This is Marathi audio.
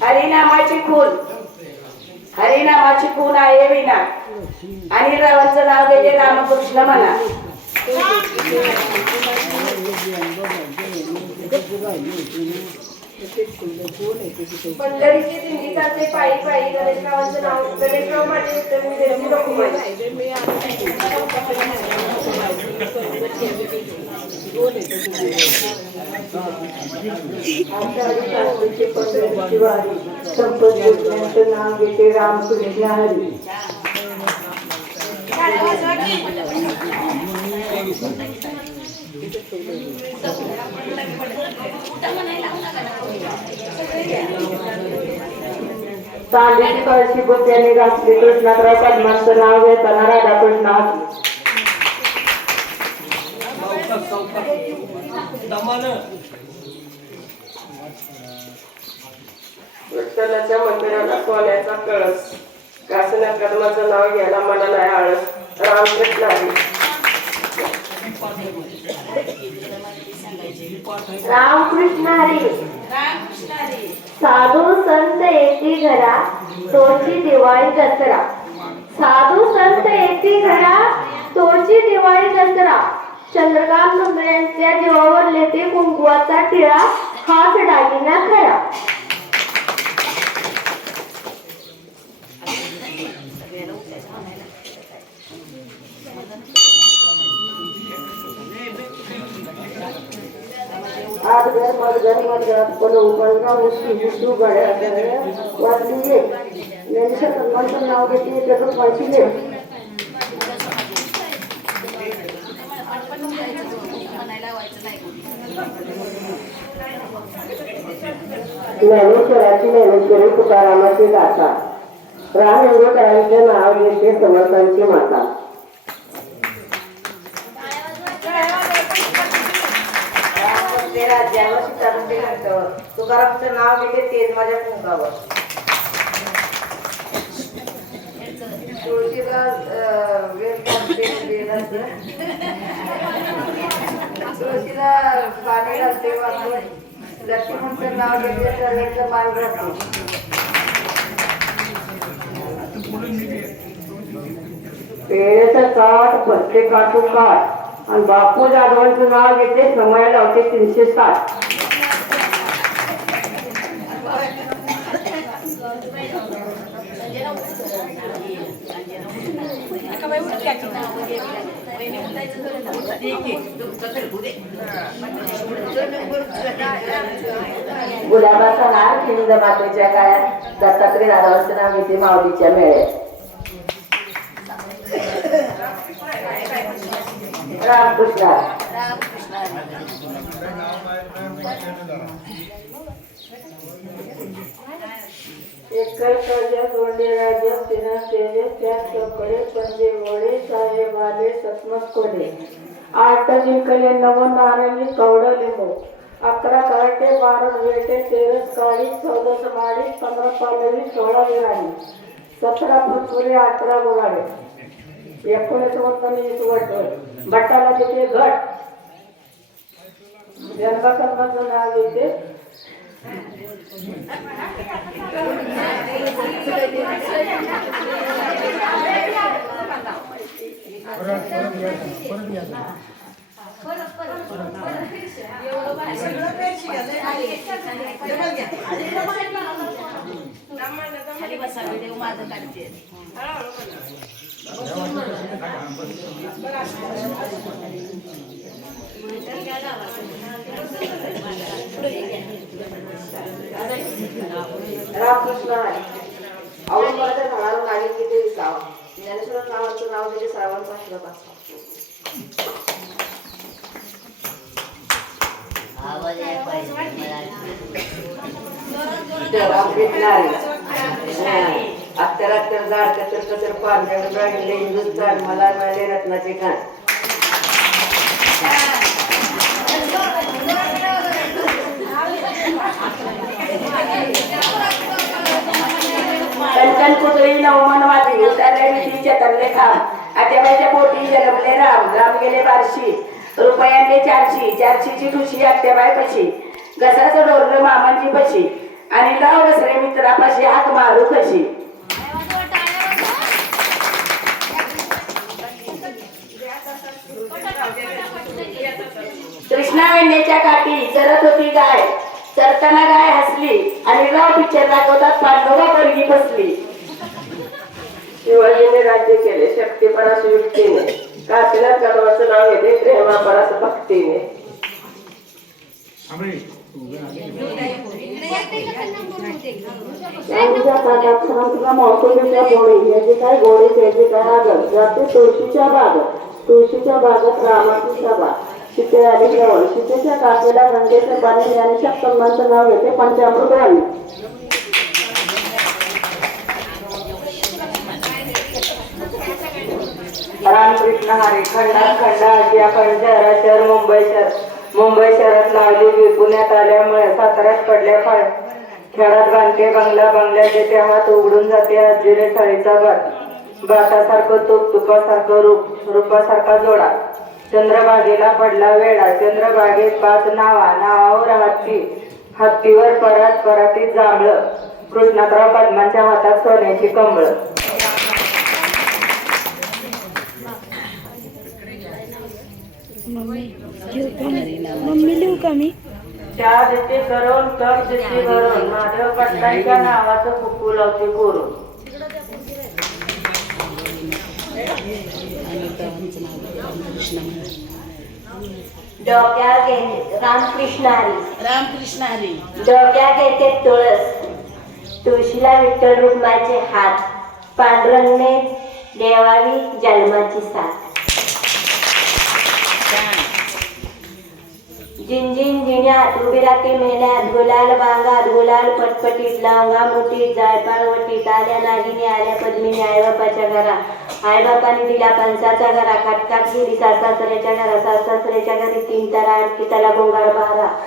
हरिनामाची खून. हरिनामाची खून आहे विना आणि रावांचं नाव घेते रामकृष्ण म्हणा. पंढरीची दिंडी करते पायी पायी गणेशरावांचं नाव गणेशराव माझे मित्र मी त्यांची डॉक्युमेंट संपत योजनेचं नाव घेते रामकृष्ण हरी चांदीची कळशी बुद्ध्याने घातली नाव घेताना राधाकृष्ण हसले विठ्ठलाच्या मंदिराला सोन्याचा कळस. कासना कदमाचं नाव घ्यायला मला नाही आळस. रामकृष्ण हरी रामकृष्ण हरी. साधू संत येती घरा तोची दिवाळी दसरा. साधू संत येती घरा तोची दिवाळी दसरा. चंद्रकांत नंबऱ्यांच्या जीवावर लेते कुंकुवाचा टिळा हाच दागिना खरा. आज घर मधगर मधगरात पलो उमलगा मुशी गड्या ये. नाव घेते त्याचं वाचले ज्ञानेश्वराची ज्ञानेश्वरी तुकारामाची गाथा. राम हिंदुकरांचे नाव घेते समर्थांची माता. ते राज्यावर सीतारामचे घाटावर तुकारामचं नाव घेते तेच माझ्या कुंकावर तुळशीला अं, तुळशीला पाणी घालते वाजून लक्ष्मणचं नाव घेते सगळ्यांचं मान राहते पेरेचं काठ प्रत्येकाचं काठ. आणि बापू जाधवांचं नाव घेते समय लावते तीनशे साठ. गुलाबाचा हार हिंद मातेच्या काळात दत्तात्रय राधावांचं नाव घेते माऊलीच्या मेळ्यात. रामकृष्ण. एकर कर्जा दोंडे राजा तिना केले त्या चौकडे पंजे वडे साहेब आले सतमत कोले आठ जिंकले नव नारंगी कवडं लिंबू अकरा कराटे बारा वेटे तेरस काळी चौदा समाडी पंधरा पालवी सोळा विराणी सतरा फुटपुरे अठरा गुराडे. एकोणीस वतनीस वट. भट्टाला तिथे घट. जनका कर्माचं नाव येते रामकृष्ण आहे. औरंगाबादच्या झाडाला नाणी किती दिसावा? ज्ञानेश्वर नावाचं नाव त्याचे सर्वांचा श्लोक असतो. अत्तर अत्तर झाड कतर कतर पांढऱ्या राहिले हिंदुस्थान मला मिळाले रत्नाचे खान कंचन पुतळी नवमन वाजली. उतरले विधी चतरले खाम आत्याबाईच्या पोटी जन्मले राम. राम गेले बारशी. रुपयांनी चारशी. चारशीची ठुशी आत्याबाई पशी. घसाचं डोरलं मामांची पशी. आणि लाव रे मित्रापाशी हात मारू कशी. कृष्णा वेण्ण्याच्या काठी चरत होती गाय. चरताना गाय हसली आणि लव पिक्चर दाखवतात पांडवा बरगी बसली शिवाजीने राज्य केले शक्तीपणा सुयुक्तीने. काशीनाथ कदमाचं नाव घेते प्रेमापरास त्यांच्या कानात सहस्र मौसमीच्या गोडी याचे काय गोडी त्याचे काय आगत जाते तुळशीच्या बागत तुळशीच्या बागत रामाची सभा जवळ काकेला गंगेचे पाणी नाव पंचामृत वाणी. रामकृष्ण हरी खंडा खंडा आशिया शहर मुंबई शहर. मुंबई शहरात लावली पुण्यात आल्यामुळे साताऱ्यात पडल्या फळ. घरात बांधते बंगला बंगल्याचे ते हात उघडून जाते. आजीने थाळीचा भात भातासारखं तूप तुपासारखं रूप रूपासारखा जोडा. चंद्रबागेला पडला वेळा चंद्रबागेत पाच नावा नावावर हत्ती हत्तीवर परात परातीत जांभळं. कृष्णातराव पद्माच्या हातात सोन्याची कंबळ. मम्मी लिहू का मी? त्या देते करून कप देते भरून पटकाईच्या नावाचं कुकू लावते कोरून डोक्या घेते रामकृष्ण हरी. रामकृष्ण हरी. डोक्या घेते तुळस. तुळशीला विठ्ठल रुक्माचे हात. पांडुरंगने देवावी जन्माची साथ. जिंजिन जिन्यात उभी राहते मेल्यात गुलाल बांगात गुलाल पटपटीत लावगा मुठीत जायपाळ वटीत आल्या नागिनी आल्या पद्मिनी आईबापाच्या घरा. आईबापाने दिला पंचाचा घरा. खटकात गेली सासासऱ्याच्या घरा. सासासऱ्याच्या घरी तीन तारा आणखी त्याला गोंगार बारा.